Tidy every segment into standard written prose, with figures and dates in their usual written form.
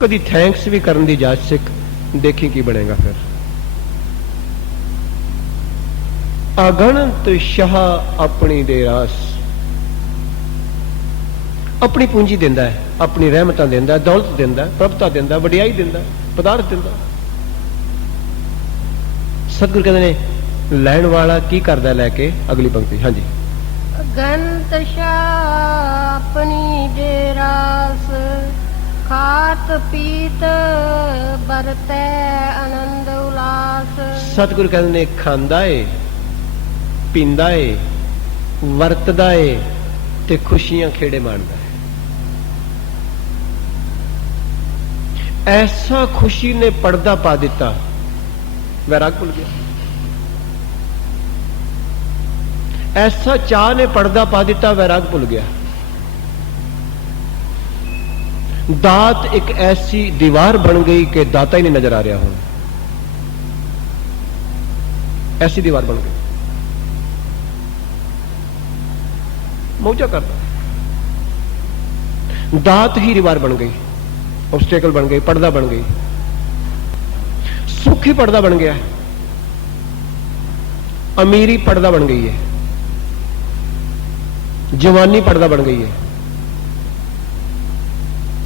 कभी थैंक्स भी करने की जाच सिख, देखी की बनेगा फिर। अगणत शाह अपनी दे रास, अपनी पूंजी देंदा है, अपनी रहमतां देंदा है, दौलत देंदा है, प्रभुता देंदा है, वडियाई देंदा है, पदार्थ देंदा है। सतगुरु कहते ने लैण वाला की करदा लैके अगली पंक्ति। हाँ जी। अगणत शाह अपनी दे रास, खात पीत बरतै आनंद उल्लास। सतगुरु कहते ने खांदा है, पींदा है, वरतदा है ते खुशियां खेड़े माणदा है। ऐसा खुशी ने पर्दा पा दिता, वैराग भुल गया। ऐसा चाह ने पर्दा पा दिता, वैराग भुल गया। दात एक ऐसी दीवार बन गई कि दाता ही नहीं नजर आ रहा हूं। ऐसी दीवार बन गई, मौजा करता। दात ही दीवार बन गई, ऑब्स्टेकल बन गई, पर्दा बन गई। सुख ही पर्दा बन गया, अमीरी पर्दा बन गई है, जवानी पर्दा बन गई है,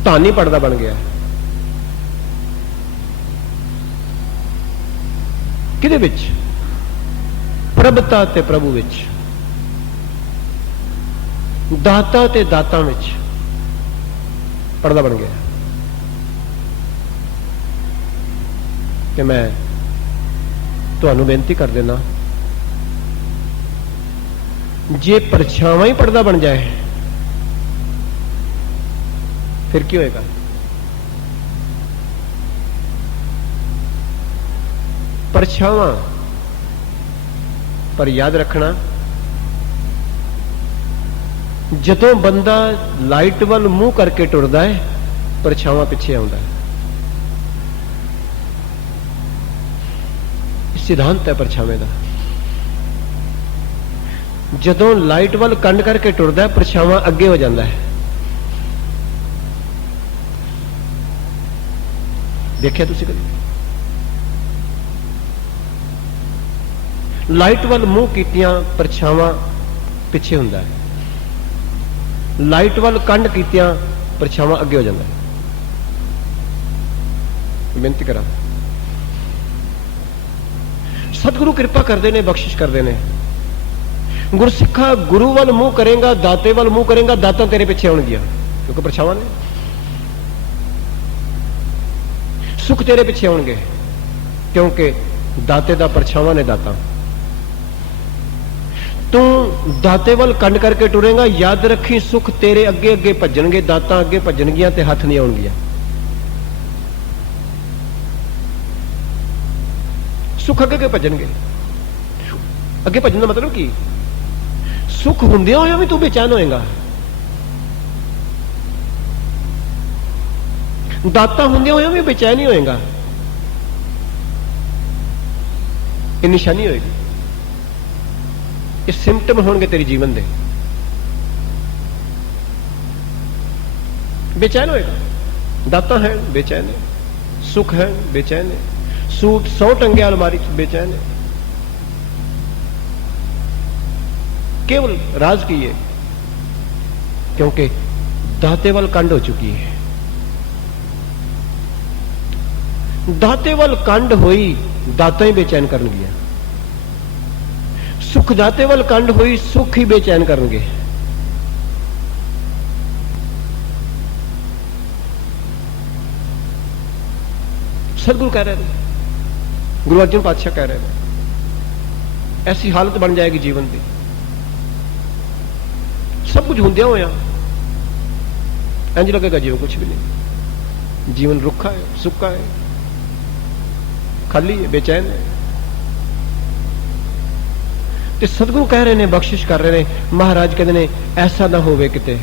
धानी पर्दा बन गया। किदे विच? प्रभुता ते प्रभु विच, दाता ते दाता विच पर्दा बन गया। कि मैं तुहानू बेनती कर देना, जे परछावां ही पर्दा बन जाए फिर क्या होएगा? परछावां पर याद रखना, जदों बंदा लाइट वाल मुंह करके टुरदा है, परछावां पिछे आउंदा है। सिद्धांत है परछावे का। जदों लाइट वाल कंड करके टुरदा है, परछावां अगे हो जाता है। देखिया तुसी कभी? लाइट वाल मुंह कीतियां परछावां पिछे हुंदा है, लाइट वाल कंड कीतियां परछावां अगे हो जाता है। बेनती करा, सतगुरु कृपा करते ने, बख्शिश करते ने। गुरसिखा गुरु वाल मुंह करेगा, दाते वाल मुंह करेगा, दाता तेरे पिछे आउणगियां, क्योंकि परछावां ने। सुख तेरे पिछे आउणगे, क्योंकि दाते दा परछावां ने दाता। तू दाते वाल कंड करके टुरेगा, याद रखी सुख तेरे अगे अगे भजणगे, दाता अगे भजणगियां ते हथ नहीं आउणगियां। सुख अगे भजणगे। अगे भजन का मतलब की? सुख हुंदियां होया भी तू बेचैन होएगा, दाता हुंदियां होया भी बेचैन ही होएगा। ये निशानी होएगी, ये सिम्पटम होंगे तेरे जीवन दे। बेचैन होएगा, दाता है बेचैन है, सुख है बेचैन है, सूट 100 टंगे अलमारी बेचैन है। केवल राज की है, क्योंकि दाते वाल कंड हो चुकी है। दाते वाल कंड होई, दाता ही बेचैन कर गया। सुख दाते वाल कंड होई, सुख ही बेचैन करनगे। सतगुरु कह रहे हैं, गुरु अर्जन पातशाह कह रहे हैं, ऐसी हालत बन जाएगी जीवन की। सब कुछ होंदिया होया इंज लगेगा जीवन कुछ भी नहीं। जीवन रुखा है, सुक्का है, खाली है, बेचैन है। ते सतगुरु कह रहे ने, बख्शिश कर रहे ने, महाराज कहते ने ऐसा ना होवे किते।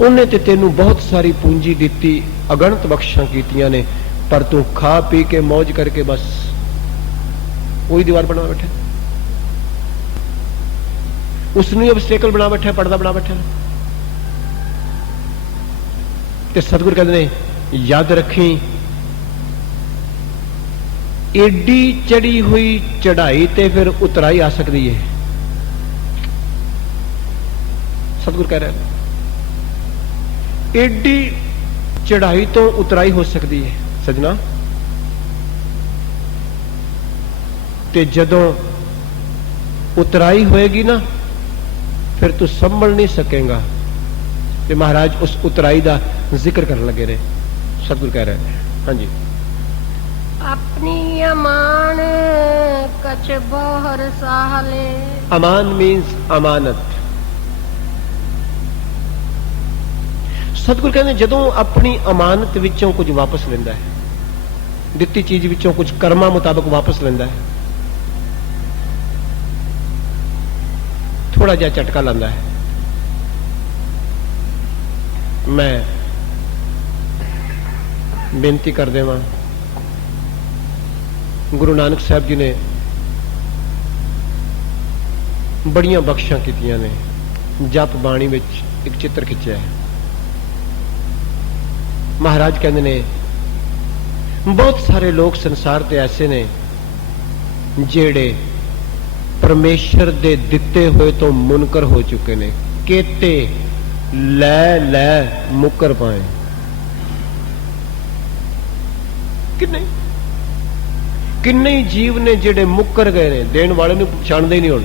उन्हें ते तेनू बहुत सारी पूंजी दी, अगणत बख्शां कीतियां ने, पर तू खा पी के मौज करके बस वही दीवार बना बैठा, उसने ऑब्स्टेकल बना बैठा, पर्दा बना बैठा। ਤੇ ਸਤਿਗੁਰ ਕਹਿੰਦੇ ਨੇ ਯਾਦ ਰੱਖੀ, ਏਡੀ ਚੜੀ ਹੋਈ ਚੜਾਈ ਤੇ ਫਿਰ ਉਤਰਾਈ ਆ ਸਕਦੀ ਹੈ। ਸਤਿਗੁਰ ਕਹਿ ਰਿਹਾ ਏਡੀ ਚੜਾਈ ਤੋਂ ਉਤਰਾਈ ਹੋ ਸਕਦੀ ਹੈ ਸਜਣਾ। ਤੇ ਜਦੋਂ ਉਤਰਾਈ ਹੋਏਗੀ ਨਾ ਫਿਰ ਤੂੰ ਸੰਭਲ ਨਹੀਂ ਸਕੇਗਾ। ਤੇ ਮਹਾਰਾਜ ਉਸ ਉਤਰਾਈ ਦਾ ਜ਼ਿਕਰ ਕਰਨ ਲੱਗੇ ਨੇ। ਸਤਿਗੁਰ ਕਹਿ ਰਹੇ ਨੇ ਹਾਂਜੀ, ਆਪਣੀ ਅਮਾਨ ਕਛ ਬਹੁਰ ਸਾਹਲੇ। ਅਮਾਨ ਮੀਨਸ ਅਮਾਨਤ। ਸਤਿਗੁਰ ਕਹਿੰਦੇ ਜਦੋਂ ਆਪਣੀ ਅਮਾਨਤ ਵਿੱਚੋਂ ਕੁਝ ਵਾਪਸ ਲੈਂਦਾ ਹੈ, ਦਿੱਤੀ ਚੀਜ਼ ਵਿੱਚੋਂ ਕੁਝ ਕਰਮਾਂ ਮੁਤਾਬਕ ਵਾਪਸ ਲੈਂਦਾ ਹੈ, ਥੋੜਾ ਜਿਹਾ ਝਟਕਾ ਲਾਂਦਾ ਹੈ। ਮੈਂ ਬੇਨਤੀ ਕਰ ਦੇਵਾਂ, ਗੁਰੂ ਨਾਨਕ ਸਾਹਿਬ ਜੀ ਨੇ ਬੜੀਆਂ ਬਖਸ਼ਾਂ ਕੀਤੀਆਂ ਨੇ। ਜਪ ਬਾਣੀ ਵਿੱਚ ਇੱਕ ਚਿੱਤਰ ਖਿੱਚਿਆ ਹੈ। ਮਹਾਰਾਜ ਕਹਿੰਦੇ ਨੇ ਬਹੁਤ ਸਾਰੇ ਲੋਕ ਸੰਸਾਰ ਤੇ ਐਸੇ ਨੇ ਜਿਹੜੇ ਪਰਮੇਸ਼ਰ ਦੇ ਦਿੱਤੇ ਹੋਏ ਤੋਂ ਮੁਨਕਰ ਹੋ ਚੁੱਕੇ ਨੇ। ਕੇਤੇ ਲੈ ਲੈ ਮੁਕਰ ਪਾਏ। ਕਿੰਨੇ ਜੀਵ ਨੇ ਜਿਹੜੇ ਮੁੱਕਰ ਗਏ ਨੇ, ਦੇਣ ਵਾਲੇ ਨੂੰ ਪਛਾਣਦੇ ਹੀ ਨਹੀਂ ਹੁਣ।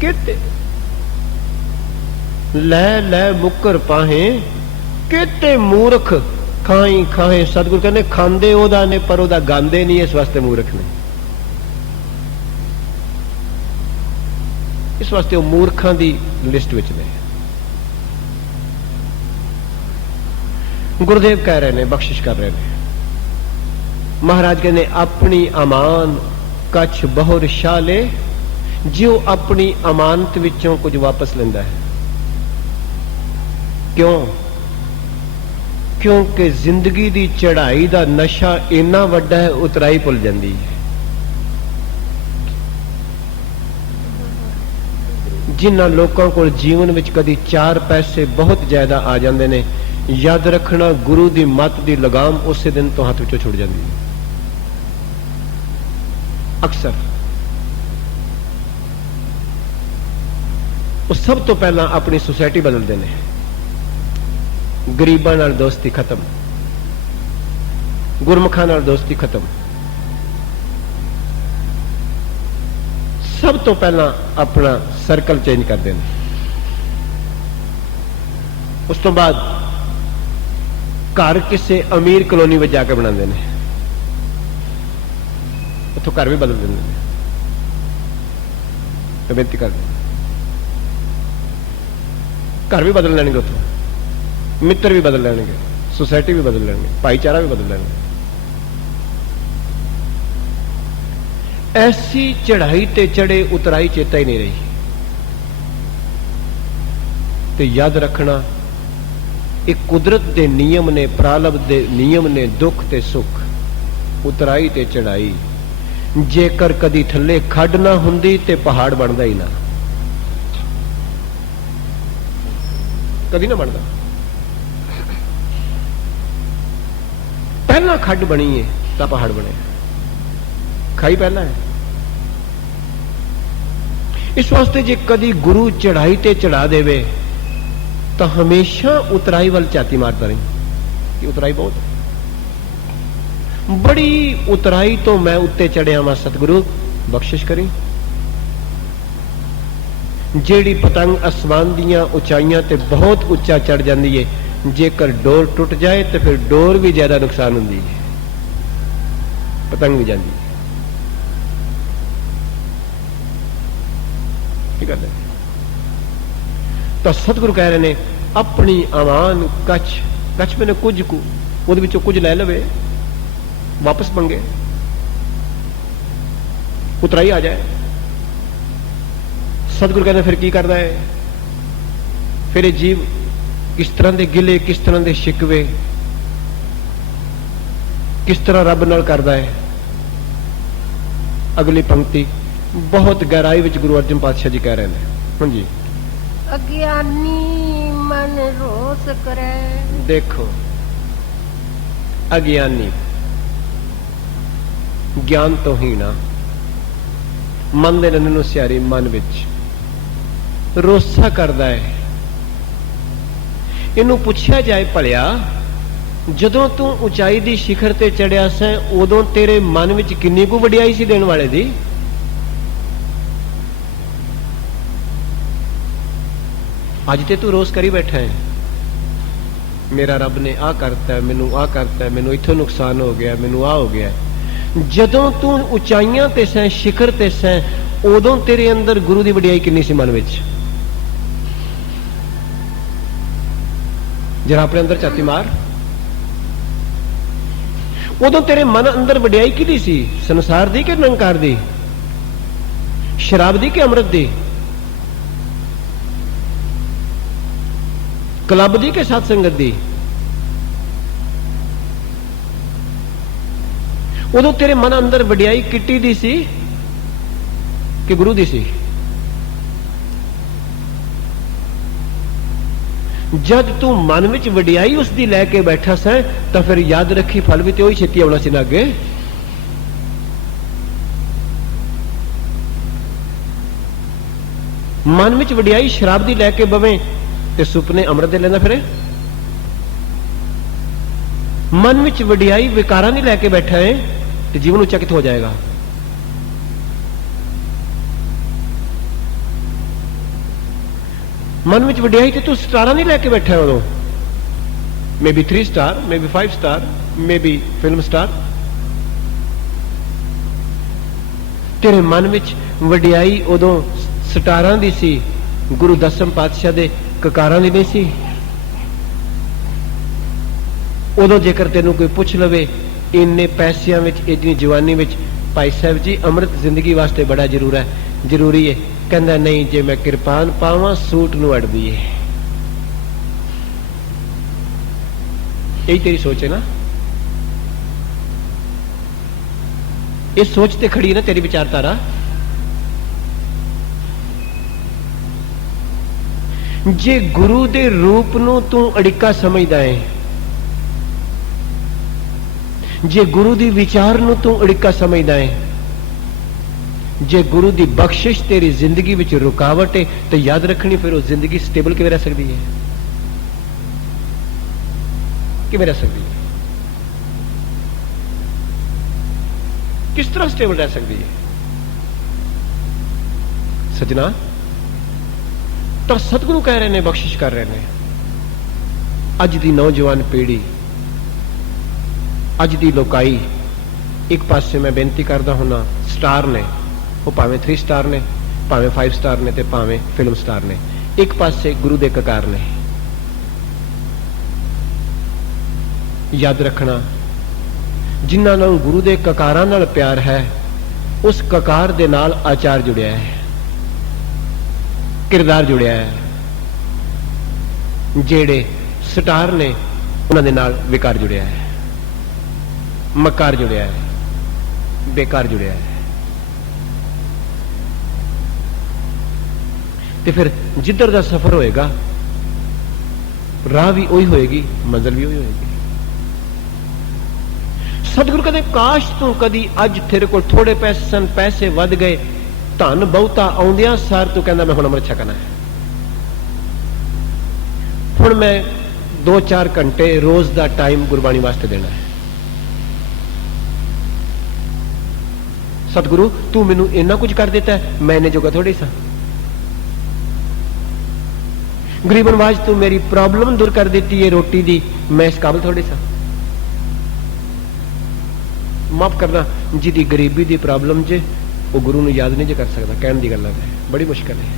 ਕਿਤੇ ਲੈ ਲੈ ਮੁੱਕਰ ਪਾਹੇ, ਕਿਤੇ ਮੂਰਖ ਖਾਈ ਖਾਏ। ਸਤਿਗੁਰ ਕਹਿੰਦੇ ਖਾਂਦੇ ਉਹਦਾ ਨੇ ਪਰ ਉਹਦਾ ਗਾਉਂਦੇ ਨਹੀਂ, ਇਸ ਵਾਸਤੇ ਮੂਰਖ ਨੇ। ਇਸ ਵਾਸਤੇ ਉਹ ਮੂਰਖਾਂ ਦੀ ਲਿਸਟ ਵਿੱਚ ਨੇ। ਗੁਰਦੇਵ ਕਹਿ ਰਹੇ ਨੇ, ਬਖਸ਼ਿਸ਼ ਕਰ ਰਹੇ ਨੇ। ਮਹਾਰਾਜ ਕਹਿੰਦੇ ਆਪਣੀ ਅਮਾਨ ਕਛ ਬਹੁਰ ਸ਼ਾਲੇ, ਜਿਉ ਆਪਣੀ ਅਮਾਨਤ ਵਿੱਚੋਂ ਕੁਝ ਵਾਪਸ ਲੈਂਦਾ ਹੈ। ਕਿਉਂ? ਕਿਉਂਕਿ ਜ਼ਿੰਦਗੀ ਦੀ ਚੜ੍ਹਾਈ ਦਾ ਨਸ਼ਾ ਇੰਨਾ ਵੱਡਾ ਹੈ, ਉਤਰਾਈ ਭੁੱਲ ਜਾਂਦੀ ਹੈ। ਜਿਨ੍ਹਾਂ ਲੋਕਾਂ ਕੋਲ ਜੀਵਨ ਵਿੱਚ ਕਦੀ 4 ਪੈਸੇ ਬਹੁਤ ਜ਼ਿਆਦਾ ਆ ਜਾਂਦੇ ਨੇ, ਯਾਦ ਰੱਖਣਾ ਗੁਰੂ ਦੀ ਮੱਤ ਦੀ ਲਗਾਮ ਉਸੇ ਦਿਨ ਤੋਂ ਹੱਥ ਵਿੱਚੋਂ ਛੁੱਟ ਜਾਂਦੀ ਹੈ। ਅਕਸਰ ਉਹ ਸਭ ਤੋਂ ਪਹਿਲਾਂ ਆਪਣੀ ਸੁਸਾਇਟੀ ਬਦਲਦੇ ਨੇ। ਗਰੀਬਾਂ ਨਾਲ ਦੋਸਤੀ ਖਤਮ, ਗੁਰਮੁਖਾਂ ਨਾਲ ਦੋਸਤੀ ਖਤਮ। ਸਭ ਤੋਂ ਪਹਿਲਾਂ ਆਪਣਾ ਸਰਕਲ ਚੇਂਜ ਕਰਦੇ ਨੇ। ਉਸ ਤੋਂ ਬਾਅਦ ਘਰ ਕਿਸੇ ਅਮੀਰ ਕਲੋਨੀ ਵਿੱਚ ਜਾ ਕੇ ਬਣਾਉਂਦੇ ਨੇ, ਉੱਥੋਂ ਘਰ ਵੀ ਬਦਲ ਦਿੰਦੇ ਨੇ। ਤੇ ਬੇਨਤੀ ਕਰਦੇ ਘਰ ਵੀ ਬਦਲ ਲੈਣਗੇ, ਉੱਥੋਂ ਮਿੱਤਰ ਵੀ ਬਦਲ ਲੈਣਗੇ, ਸੁਸਾਇਟੀ ਵੀ ਬਦਲ ਲੈਣਗੇ, ਭਾਈਚਾਰਾ ਵੀ ਬਦਲ ਲੈਣਗੇ। ਐਸੀ ਚੜ੍ਹਾਈ ਤੇ ਚੜੇ ਉਤਰਾਈ ਚੇਤਾ ਹੀ ਨਹੀਂ ਰਹੀ। ਤੇ ਯਾਦ ਰੱਖਣਾ ਇਹ ਕੁਦਰਤ ਦੇ ਨਿਯਮ ਨੇ, ਪ੍ਰਾਲਬ ਦੇ ਨਿਯਮ ਨੇ। ਦੁੱਖ ਤੇ ਸੁੱਖ, ਉਤਰਾਈ ਤੇ ਚੜ੍ਹਾਈ। ਜੇਕਰ ਕਦੀ ਥੱਲੇ ਖੱਡ ਨਾ ਹੁੰਦੀ ਤੇ ਪਹਾੜ ਬਣਦਾ ਹੀ ਨਾ, ਕਦੀ ਨਾ ਬਣਦਾ। ਪਹਿਲਾਂ ਖੱਡ ਬਣੀ ਹੈ ਤਾਂ ਪਹਾੜ ਬਣਿਆ, ਖਾਈ ਪਹਿਲਾਂ ਹੈ। ਇਸ ਵਾਸਤੇ ਜੇ ਕਦੀ ਗੁਰੂ ਚੜ੍ਹਾਈ ਤੇ ਚੜਾ ਦੇਵੇ ਤਾਂ ਹਮੇਸ਼ਾ ਉਤਰਾਈ ਵੱਲ ਝਾਤੀ ਮਾਰਦਾ ਰਹੀ ਕਿ ਉਤਰਾਈ ਬਹੁਤ ਬੜੀ ਉਤਰਾਈ ਤੋਂ ਮੈਂ ਉੱਤੇ ਚੜਿਆ ਵਾਂ। ਸਤਿਗੁਰੂ ਬਖਸ਼ਿਸ਼ ਕਰੀ। ਜਿਹੜੀ ਪਤੰਗ ਅਸਮਾਨ ਦੀਆਂ ਉਚਾਈਆਂ ਤੇ ਬਹੁਤ ਉੱਚਾ ਚੜ ਜਾਂਦੀ ਹੈ, ਜੇਕਰ ਡੋਰ ਟੁੱਟ ਜਾਏ ਤੇ ਫਿਰ ਡੋਰ ਵੀ ਜ਼ਿਆਦਾ ਨੁਕਸਾਨ ਹੁੰਦੀ ਹੈ, ਪਤੰਗ ਵੀ ਜਾਂਦੀ ਹੈ। ਠੀਕ ਹੈ। ਤਾਂ ਸਤਿਗੁਰੂ ਕਹਿ ਰਹੇ ਨੇ ਆਪਣੀ ਅਮਾਨ ਕਛ, ਕਛ ਮੈਨੇ ਕੁਝ ਕੁ, ਉਹਦੇ ਵਿੱਚੋਂ ਕੁਝ ਲੈ ਲਵੇ, ਵਾਪਸ ਮੰਗੇ, ਉਤਰਾਈ ਆ ਜਾਏ। ਸਤਿਗੁਰੂ ਕਹਿੰਦੇ ਫਿਰ ਕੀ ਕਰਦਾ ਹੈ? ਫਿਰ ਇਹ ਜੀਵ ਕਿਸ ਤਰ੍ਹਾਂ ਦੇ ਗਿਲੇ, ਕਿਸ ਤਰ੍ਹਾਂ ਦੇ ਸ਼ਿਕਵੇ, ਕਿਸ ਤਰ੍ਹਾਂ ਰੱਬ ਨਾਲ ਕਰਦਾ ਹੈ। ਅਗਲੀ ਪੰਕਤੀ ਬਹੁਤ ਗਹਿਰਾਈ ਵਿੱਚ ਗੁਰੂ ਅਰਜਨ ਪਾਤਸ਼ਾਹ ਜੀ ਕਹਿ ਰਹੇ ਨੇ। ਹਾਂਜੀ, अज्ञानी मन रोष करे। देखो अज्ञानी ज्ञान तो हीना मन दे नन्हे नूं सियारी मन विच रोसा करदा है। इनू पुछया जाए भलिया जदों तू उचाई दी शिखर ते चढ़िया सैं उदों तेरे मन विच किन्नी कु वडियाई सी देण वाले दी? अज ते तू रोस करी बैठा है, मेरा रब ने आ करता है, मैनू आ करता है, मैनू इत्थों नुकसान हो गया, मैनू आ हो गया। जदों तू उचाइयां ते सैं शिखर ते सैं उदों तेरे अंदर गुरु दी वडियाई किन्नी सी मन विच? जरा अपने अंदर छाती मार। उदों तेरे मन अंदर वडियाई किहदी सी? संसार दी कि निरंकार दी? शराब दी कि अमृत दी? क्लब दी कि सत्संगत दी? उदों तेरे मन अंदर वडियाई किट्टी दी सी कि गुरु दी सी? जद तू मन विच वडियाई उसदी लैके बैठा सै तो फिर याद रखी फल भी तो ही छेती आना सी ना अगे। मन विच वडियाई शराब दी लैके बवे ते सुपने अमृत दे लेंदा फिरे। मन विच वडियाई विकारां दी लैके बैठा है तो जीवन उच्चा कित्थों हो जाएगा? मन विच वडियाई ते तू स्टारां नहीं लैके बैठा है उदों, may be 3 star, may be 5 star, may be film star. तेरे मन विच वडियाई उदों स्टारां दी सी, गुरु दसम पातशाह दे ककारां दी नहीं सी। उदों जेकर तेनू कोई पुछ लवे इन्ने पैसियां विच, इतनी जवानी विच, भाई साहब जी अमृत जिंदगी वास्ते बड़ा जरूरी है, कहंदा नहीं जे मैं किरपान पावां सूट नूं अड़दी है। यही तेरी सोच है ना? ये सोच ते खड़ी है ना तेरी विचारधारा? जे गुरु दे रूप नूं तू अड़िका समझदा है, जे गुरु दी विचार नूं तू अड़िका समझदा है, जे गुरु दी बख्शिश तेरी जिंदगी विच रुकावट है तो याद रखनी फिर वो जिंदगी स्टेबल किवें रह सकती है? किवें रह सकती है? किस तरह स्टेबल रह सकती है? सजना तो सतगुरु कह रहे ने, बख्शिश कर रहे ने। अज दी नौजवान पीढ़ी, अज दी लोकाई, एक पासे मैं बेनती करदा हुना स्टार ने, वो भावें 3 स्टार ने, भावें 5 स्टार ने, ते भावें फिल्म स्टार ने, एक पासे गुरु दे ककार ने। याद रखना जिन्हां नाल गुरु दे ककारां नाल प्यार है, उस ककार दे नाल आचार जुड़िया है, किरदार जुड़िया है। जेड़े स्टार ने उन्हां दे नाल विकार जुड़िया है, मकार जुड़िया है, बेकार जुड़िया है। ते फिर जिधर दा सफर होएगा राह भी वही होएगी, मंजिल भी वही होएगी। सतगुरु कहते काश तू कदी अज तेरे को थोड़े पैसे सन, पैसे वध गए, धन बहुता आउंदियां सार तू कहंदा मैं हुण अमृत छकना है, हुण मैं 2-4 घंटे रोज दा टाइम गुरबाणी वास्ते देना है। सतगुरु तू मैनू इन्ना कुछ कर देता है, मैं इन्ने जोगा थोड़ी सा। गरीब नवाज तू मेरी प्रॉब्लम दूर कर देती है रोटी दी, मैं इस काबिल थोड़ी सा। माफ करना जिदी गरीबी दी प्रॉब्लम जे वो गुरु नूं याद नहीं जे कर सकता, कहने दी गल्लां है, बड़ी मुश्किल है।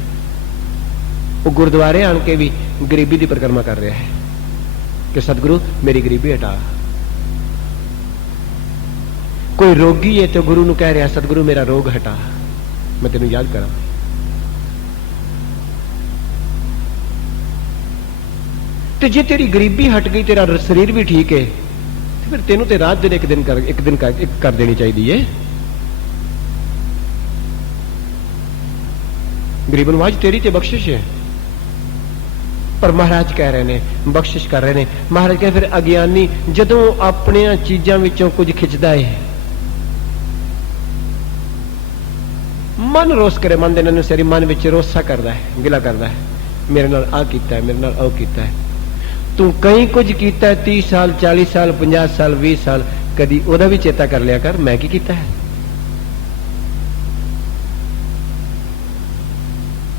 वो गुरुद्वारे आन के भी गरीबी दी परिक्रमा कर रहा है कि सतगुरु मेरी गरीबी हटा। कोई रोगी है तो गुरु नूं कह रहा सतगुरु मेरा रोग हटा, मैं तेनू याद करा। तो जे तेरी गरीबी हट गई, तेरा शरीर भी ठीक है, तो फिर तेनू ते रात दिन एक दिन कर देनी चाहिए। गरीब नवाज तेरी ते बख्शिश है, पर महाराज कह रहे ने, बख्शिश कर रहे ने। महाराज कह फिर अज्ञानी जदों अपनिया चीजां विचों कुछ खिंचदा है, मन रोस करे, मन दे अनुसारी मन विच रोसा करदा है, गिला करदा है, मेरे नाल आ कीता है, मेरे नाल ओ कीता है। तू कई कुछ कीता है, 30 साल 40 साल 50 साल 20 साल, कदी ओदा भी चेता कर लिया कर, मैं की कीता है,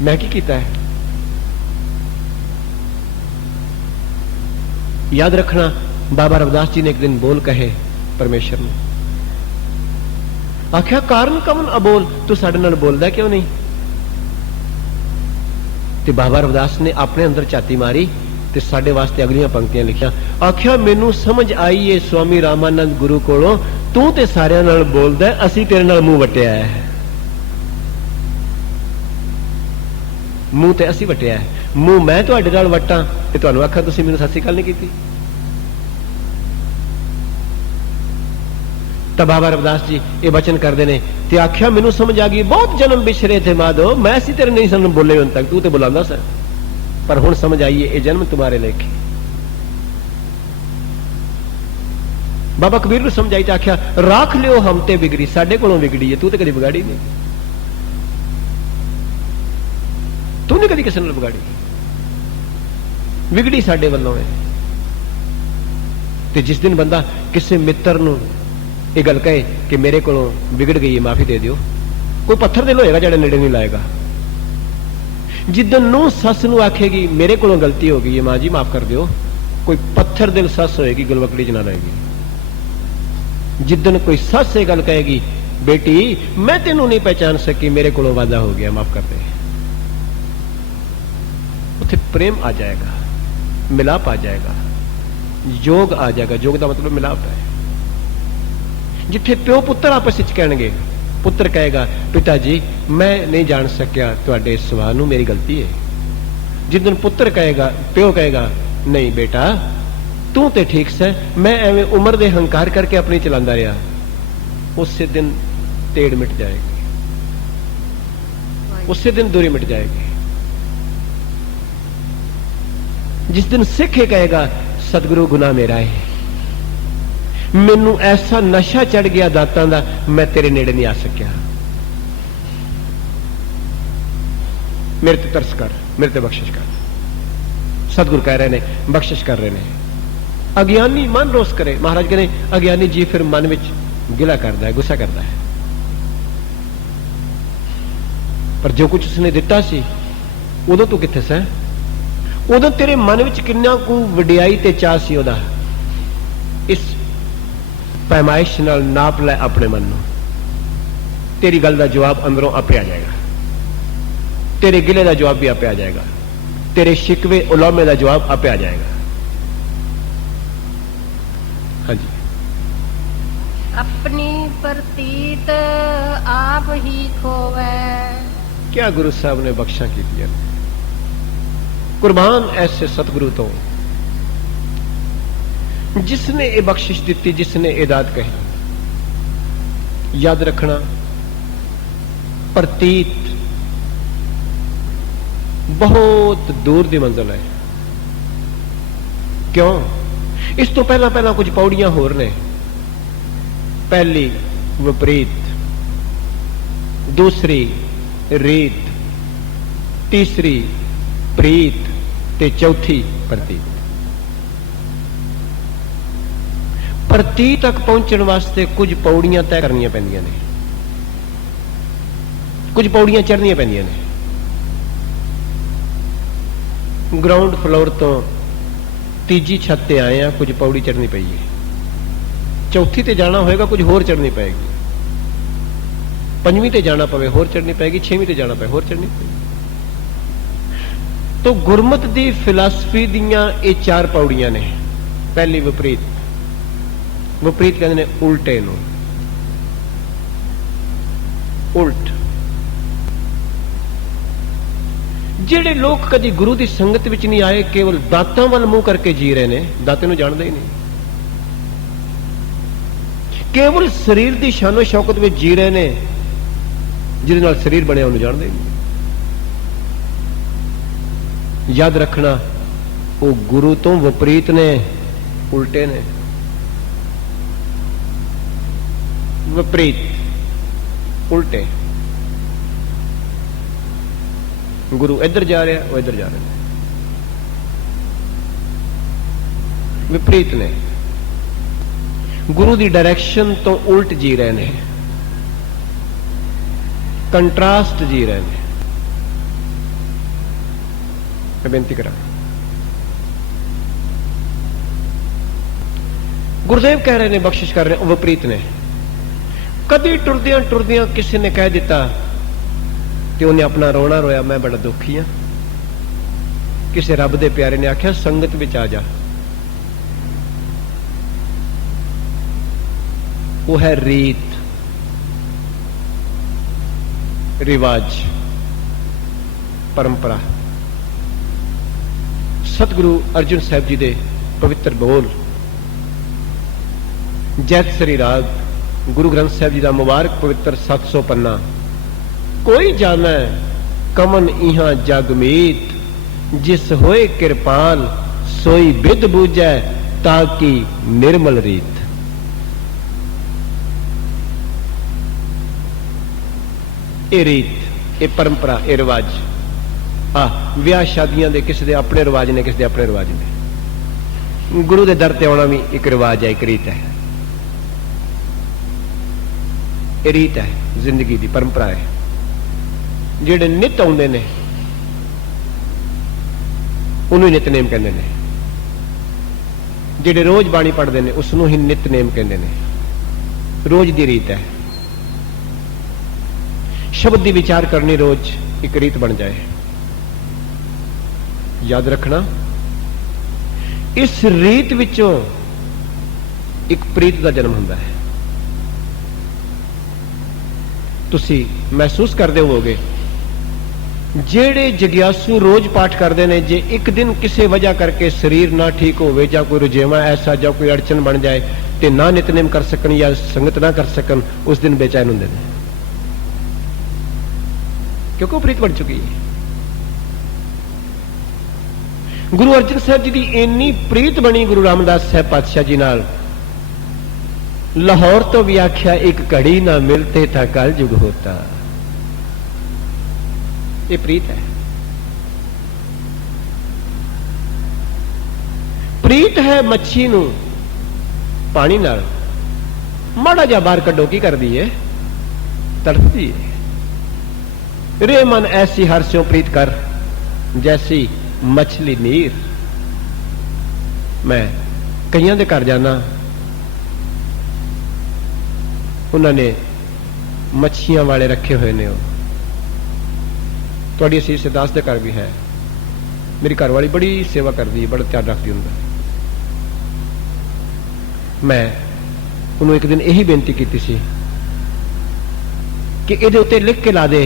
मैं की कीता है। याद रखना, बाबा रविदास जी ने एक दिन बोल कहे परमेश्वर ने, आख्या कारण कवन अबोल, तू साडे नाल बोलदा क्यों नहीं। ते बाबा रविदास ने अपने अंदर झाती मारी ते साडे वास्ते अगलियां पंक्तियां लिखियां। आख्या मैनू समझ आई है स्वामी रामानंद गुरु कोलों, तू ते सारियां नाल बोलदा, असी तेरे नाल मुंह वटिया है, मुंह ते असी वटिया है, मुंह मैं तुहाडे नाल वटां ते तुहानू आखां तुसीं मैनू सत श्री अकाल नहीं कीती। तो बाबा रविदास जी ये वचन करते हैं, ते आख्या मैनू समझ आ गई, बहुत जन्म बिछरे थे माधो, मैं सी तेरे नहीं सन बोले हुण तक, तू तो बुलांदा सर, पर हुण समझ आई है ये जन्म तुम्हारे लेखे। बाबा कबीर नूं समझ आई तो आख्या राख लियो हम ते बिगड़ी, साडे कोलों बिगड़ी है, तू तो कदी बिगाड़ी नहीं, तू नहीं कदी किसी नाल बिगाड़ी, बिगड़ी साडे वल्लों है। ते जिस दिन बंदा किसी मित्र नूं ये गल कहे कि मेरे को बिगड़ गई है, माफी दे दियो, कोई पत्थर दिल होएगा जड़ा नेड़े नहीं लाएगा। जिदन नूं सस नूं आखेगी मेरे को गलती हो गई है मां जी माफ कर दियो, कोई पत्थर दिल सस होएगी, गुलवकड़ी च ना रहेगी। जिदन कोई सस ये गल कहेगी बेटी मैं तेनों नहीं पहचान सकी, मेरे को वादा हो गया, माफ कर दे, उथे प्रेम आ जाएगा, मिलाप आ जाएगा, योग आ जाएगा। योग का मतलब मिलाप है। जिथे प्यो पुत्र आपस विच कहणगे, पुत्र कहेगा पिता जी मैं नहीं जान सकिया तुहाडे सुभाव नूं, मेरी गलती है। जिस दिन पुत्र कहेगा, प्यो कहेगा नहीं बेटा तू ते ठीक से, मैं एवं उम्र दे हंकार करके अपनी चलांदा रहा, उस दिन तेड़ मिट जाएगी, उस दिन दूरी मिट जाएगी। जिस दिन सिख कहेगा सतगुरु गुनाह मेरा है, मैनू ऐसा नशा चढ़ गया दातां दा, मैं तेरे नेड़े नहीं आ सकिया, मेरे ते तरस कर, मेरे ते बख्शिश कर। सतगुरु कह रहे ने, बख्शिश कर रहे ने। अज्ञानी मन रोस करे, महाराज कहने अज्ञानी जी फिर मन विच गिला करता है, गुस्सा करता है, पर जो कुछ उसने दिता सी उदों तू किथे सै, उदों तेरे मन विच किन्ना कु वडियाई ते चाह सी ओदा। इस पैमाइश नाल नाप लै अपने मन नूं, तेरी गल दा जवाब अंदरों आपे आ जाएगा, तेरे गिले दा जवाब भी आपे आ जाएगा, तेरे शिकवे उलौमे दा जवाब आपे आ जाएगा। हाँ जी, अपनी प्रतीत आप ही खोवे, क्या गुरु साहब ने बख्शा की दिया, कुर्बान ऐसे सतगुरु तो जिसने ये बख्शिश दी, जिसने ये दात कही। याद रखना प्रतीत बहुत दूर की मंजिल है। क्यों? इस तो पहला पहला कुछ पौड़ियां होर ने। पहली विपरीत, दूसरी रीत, तीसरी प्रीत ते चौथी प्रतीत। प्रतीत तक पहुंचने वास्ते कुछ पौड़ियां तय करनियां पैंदियां ने, कुछ पौड़ियां चढ़नियां पैंदियां ने। ग्राउंड फ्लोर तो तीजी छत ते आए हैं, कुछ पौड़ी चढ़नी पई है, चौथी ते जाना होएगा, कुछ होर चढ़नी पएगी, पंजवीं ते जाना पवे होर चढ़नी पएगी, छेवीं ते जाना पए होर चढ़नी पएगी। तो गुरमत दी फिलासफी दियां ये चार पौड़ियां ने। पहली विपरीत, विपरीत कहते हैं उल्टे नूं, उल्ट। ਜਿਹੜੇ लोग कभी गुरु की संगत विच नहीं आए, केवल दातां वाल मुंह करके जी रहे ने, दाते नूं जानदे ही नहीं, केवल शरीर की शानो शौकत में जी रहे ने, जिहदे नाल शरीर बनिया उन्हें जानदे ही नहीं। याद रखना वो गुरु तो विपरीत ने, उल्टे ने। विपरीत, उल्टे। गुरु इधर जा रहा, वो इधर जा रहे, विपरीत ने। गुरु दी डायरेक्शन तो उल्ट जी रहे ने, कंट्रास्ट जी रहे ने। मैं बेनती करा, गुरुदेव कह रहे ने, बख्शिश कर रहे, विपरीत ने। कदी टुरदियां टुरदियां किसी ने कह दिता तो उन्हें अपना रोना रोया, मैं बड़ा दुखी हाँ। किसी रब दे प्यारे ने आख्या संगत विच आ जा। वो है रीत, रिवाज, परंपरा। सतगुरु अर्जुन साहब जी दे पवित्र बोल, जैत सरी राग, गुरु ग्रंथ साहब जी का मुबारक पवित्र 700 पन्ना। कोई जाने कमन इहां जगमीत, जिस होए कृपाल सोई बिद बूझै ताकि निर्मल रीत। ये रीत, ये परंपरा, ये रिवाज। विआह शादियां दे किसी दे अपने रिवाज ने, किसी दे अपने रिवाज ने। गुरु दे दर ते आना भी एक रिवाज है, एक रीत है। ये रीत है, जिंदगी दी परंपरा है। जेड़े नित आउंदे ने उन्होंने नितनेम कहते हैं, जेड़े रोज बाणी पढ़ते हैं उसनों ही नितनेम कहते हैं। रोज की रीत है, शब्द की विचार करनी रोज एक रीत बन जाए। याद रखना, इस रीत विचों एक प्रीत का जन्म होता है। तुसी महसूस करते होवोगे, जेड़े जग्यासू रोज पाठ करते हैं, जे एक दिन किसी वजह करके शरीर ना ठीक होवे, या कोई रुझेवा ऐसा या कोई अड़चन बन जाए तो ना नितनेम कर सकन या संगत ना कर सकन, उस दिन बेचैन होंगे, क्योंकि वो प्रीत बन चुकी है। गुरु अर्जन साहब जी की इन्नी प्रीत बनी गुरु रामदास साहब पातशाह जी नाल, लाहौर तो भी आख्या एक घड़ी ना मिलते था कल युग होता। ये प्रीत है। प्रीत है मच्छी नू पानी नाल, माड़ा जा बाहर कड्डो की कर दी है, तड़फती है। रे मन ऐसी हर स्यों प्रीत कर, जैसी मछली नीर। मैं कईयां दे घर जाना, उन्होंने मच्छियां वाले रखे हुए ने। थोड़ी असीस दास के घर भी है, मेरी घरवाली बड़ी सेवा करती है, बड़ा ध्यान रखती होंगे। मैं उन्होंने एक दिन यही बेनती की सी कि इहदे उत्ते लिख के ला दे